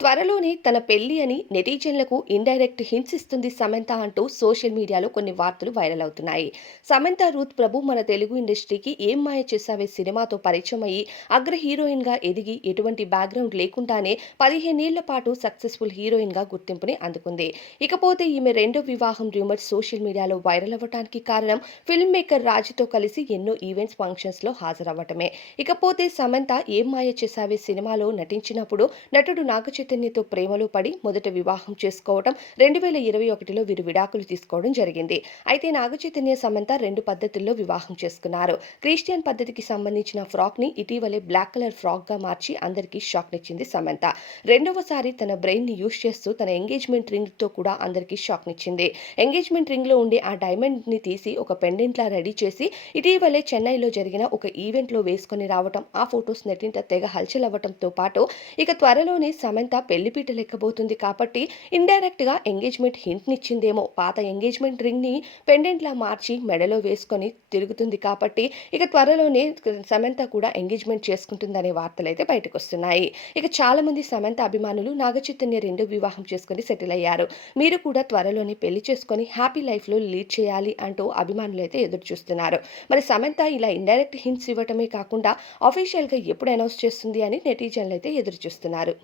త్వరలోనే తన పెళ్ళి అని నెటిజన్లకు ఇండైరెక్ట్ హింట్స్ ఇస్తుంది సమంత అంటూ సోషల్ మీడియాలో కొన్ని వార్తలు వైరల్ అవుతున్నాయి. సమంత రూత్ ప్రభు మన తెలుగు ఇండస్ట్రీకి ఏం మాయ చేసావే సినిమాతో పరిచయం అయ్యి అగ్ర హీరోయిన్గా ఎదిగి ఎటువంటి బ్యాక్గ్రౌండ్ లేకుండానే పదిహేనేళ్ళ పాటు సక్సెస్ఫుల్ హీరోయిన్గా గుర్తింపుని అందుకుంది. ఇకపోతే ఈమె రెండో వివాహం రూమర్స్ సోషల్ మీడియాలో వైరల్ అవ్వడానికి కారణం ఫిల్మ్ మేకర్ రాజుతో కలిసి ఎన్నో ఈవెంట్స్ ఫంక్షన్స్లో హాజరవ్వటమే. ఇకపోతే సమంత ఏం మాయ చేసావే సినిమాలో నటించినప్పుడు నటుడు నాగ చైతన్యతో ప్రేమలో పడి మొదట వివాహం చేసుకోవడం రెండు వేల ఇరవై ఒకటిలో వీరు విడాకులు తీసుకోవడం జరిగింది. అయితే నాగచైతన్య సమంత రెండు పద్ధతుల్లో వివాహం చేసుకున్నారు. క్రిస్టియన్ పద్ధతికి సంబంధించిన ఫ్రాక్ని ఇటీవలే బ్లాక్ కలర్ ఫ్రాక్గా మార్చి అందరికీ షాక్ నిచ్చింది సమంత. రెండవసారి తన బ్రెయిన్ని యూజ్ చేస్తూ తన ఎంగేజ్మెంట్ రింగ్తో కూడా అందరికీ షాక్ నిచ్చింది. ఎంగేజ్మెంట్ రింగ్లో ఉండే ఆ డైమండ్ని తీసి ఒక పెండెంట్ లా రెడీ చేసి ఇటీవలే చెన్నైలో జరిగిన ఒక ఈవెంట్లో వేసుకొని రావటం ఆ ఫొటోస్ నెట్టింట తెగ హల్చల్ అవ్వటంతో పాటు ఇక త్వరలోనే సమంత పెళ్ళిపీట లెక్కబోతుంది కాబట్టి ఇండైరెక్ట్గా ఎంగేజ్మెంట్ హింట్నిచ్చిందేమో. పాత ఎంగేజ్మెంట్ రింగ్ని పెండెంట్లా మార్చి మెడలో వేసుకొని తిరుగుతుంది కాబట్టి ఇక త్వరలోనే సమంత కూడా ఎంగేజ్మెంట్ చేసుకుంటుందనే వార్తలు అయితే బయటకు వస్తున్నాయి ఇక చాలామంది సమంత అభిమానులు నాగచైతన్య రెండు వివాహం చేసుకుని సెటిల్ అయ్యారు. మీరు కూడా త్వరలోనే పెళ్ళి చేసుకొని హ్యాపీ లైఫ్లో లీడ్ చేయాలి అంటూ అభిమానులు అయితే ఎదురు చూస్తున్నారు మరి సమంత ఇలా ఇండైరెక్ట్ హింట్స్ ఇవ్వటమే కాకుండా ఆఫీషియల్గా ఎప్పుడు అనౌన్స్ చేస్తుంది అని నెటిజన్లు అయితే ఎదురు చూస్తున్నారు